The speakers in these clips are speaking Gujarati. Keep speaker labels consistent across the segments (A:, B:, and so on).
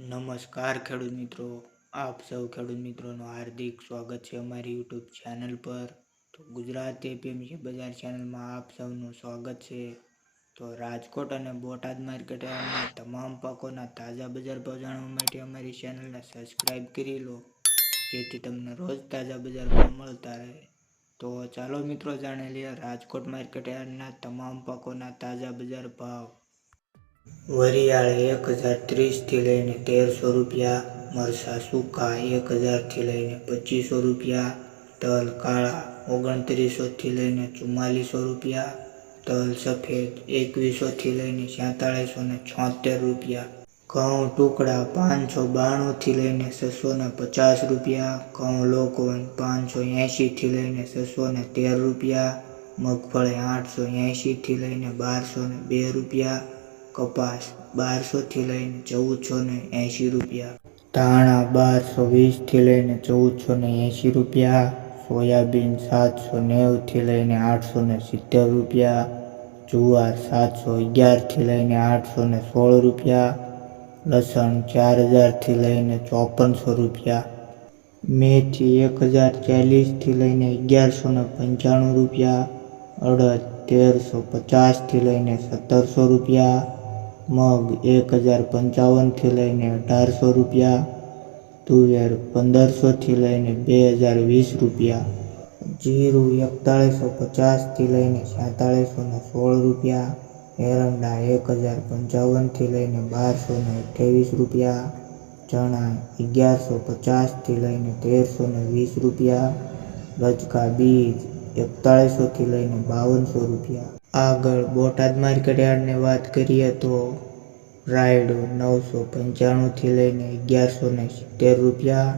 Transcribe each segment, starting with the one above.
A: નમસ્કાર ખેડૂત મિત્રો, આપ સૌ ખેડૂત મિત્રોનું હાર્દિક સ્વાગત છે અમારી યુટ્યુબ ચેનલ પર. તો ગુજરાત એપીએમસી બજાર ચેનલમાં આપ સૌનું સ્વાગત છે. તો રાજકોટ અને બોટાદ માર્કેટ તમામ પાકોના તાજા બજાર ભાવ જાણવા માટે અમારી ચેનલને સબસ્ક્રાઈબ કરી લો, જેથી તમને રોજ તાજા બજાર ભાવ મળતા રહે. તો ચાલો મિત્રો, જાણી લઈએ રાજકોટ માર્કેટ યાર્ડના તમામ પાકોના તાજા બજાર ભાવ. વરિયાળ એક હજાર ત્રીસથી લઈને તેરસો રૂપિયા મરસા સૂકા એક હજારથી લઈને પચીસો રૂપિયા, તલ કાળા ઓગણત્રીસોથી લઈને ચુમ્માલીસો રૂપિયા, તલ સફેદ એકવીસોથી લઈને છેતાળીસો ને છોતેર રૂપિયા, ઘઉં ટુકડા પાંચસો બાણુંથી લઈને છસો ને પચાસ રૂપિયા, ઘઉં લોકોન પાંચસો એંશીથી લઈને છસો ને તેર રૂપિયા, મગફળી આઠસો એંશીથી લઈને બારસો ને બે રૂપિયા કપાસ બારસોથી લઈને ચૌદસો ને એંશી રૂપિયા. ધાણા બારસો વીસથી લઈને ચૌદસો ને એંશી રૂપિયા. સોયાબીન સાતસો નેવુંથી લઈને આઠસો ને સિત્તેર રૂપિયા. જુવાર સાતસો અગિયારથી લઈને આઠસો ને સોળ રૂપિયા. લસણ ચાર હજારથી લઈને ચોપનસો રૂપિયા. મેથી એક હજાર ચાલીસથી લઈને અગિયારસો ને પંચાણું રૂપિયા. અડદ તેરસો પચાસથી લઈને સત્તરસો રૂપિયા. મગ એક હજાર પંચાવનથી લઈને અઢારસો રૂપિયા, તુવેર પંદરસોથી લઈને બે હજાર વીસ રૂપિયા, જીરું એકતાળીસો પચાસથી લઈને છેતાળીસો ને સોળ રૂપિયા, એરંડા એક હજાર પંચાવનથી લઈને બારસો ને અઠ્યાવીસ રૂપિયા, ચણા અગિયારસો પચાસથી લઈને તેરસો ને વીસ રૂપિયા, ગજકા બીજ એકતાળીસોથી લઈને બાવનસો રૂપિયા. આગળ બોટાદ માર્કેટયાર્ડની વાત કરીએ તો રાયડો નવસો પંચાણુંથી લઈને અગિયારસો ને સિત્તેર રૂપિયા,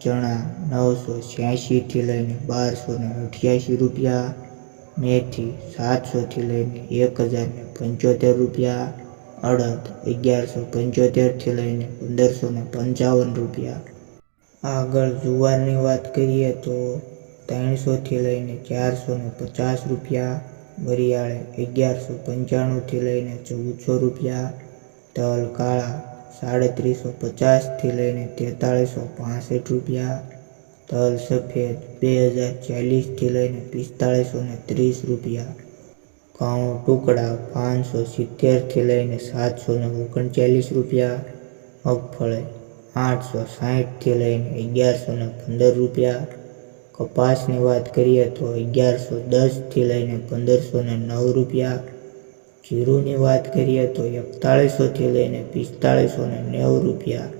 A: ચણા નવસો છ્યાસીથી લઈને બારસો ને અઠ્યાસી રૂપિયા, મેથી સાતસોથી લઈને એક હજાર ને પંચોતેર રૂપિયા, અડદ અગિયારસો પંચોતેરથી લઈને પંદરસો ને પંચાવન રૂપિયા. આગળ જુવારની વાત કરીએ તો ત્રણસોથી લઈને ચારસો ને પચાસ રૂપિયા વરિયાળે અગિયારસો પંચાણુંથી લઈને ચૌદસો રૂપિયા, તલ કાળા સાડત્રીસો પચાસથી લઈને તેતાળીસો પાસઠ રૂપિયા, તલ સફેદ બે હજાર ચાલીસથી લઈને પિસ્તાળીસો ને ત્રીસ રૂપિયા, ઘઉં ટુકડા પાંચસો સિત્તેરથી લઈને સાતસો ને ઓગણચાલીસ રૂપિયા, મગફળી આઠસો સાહીઠથી લઈને અગિયારસો ને પંદર રૂપિયા કપાસની વાત કરીએ તો અગિયારસો દસથી લઈને પંદરસો ને નવ રૂપિયા. જીરુની વાત કરીએ તો એકતાળીસોથી લઈને પિસ્તાળીસો ને નેવું રૂપિયા.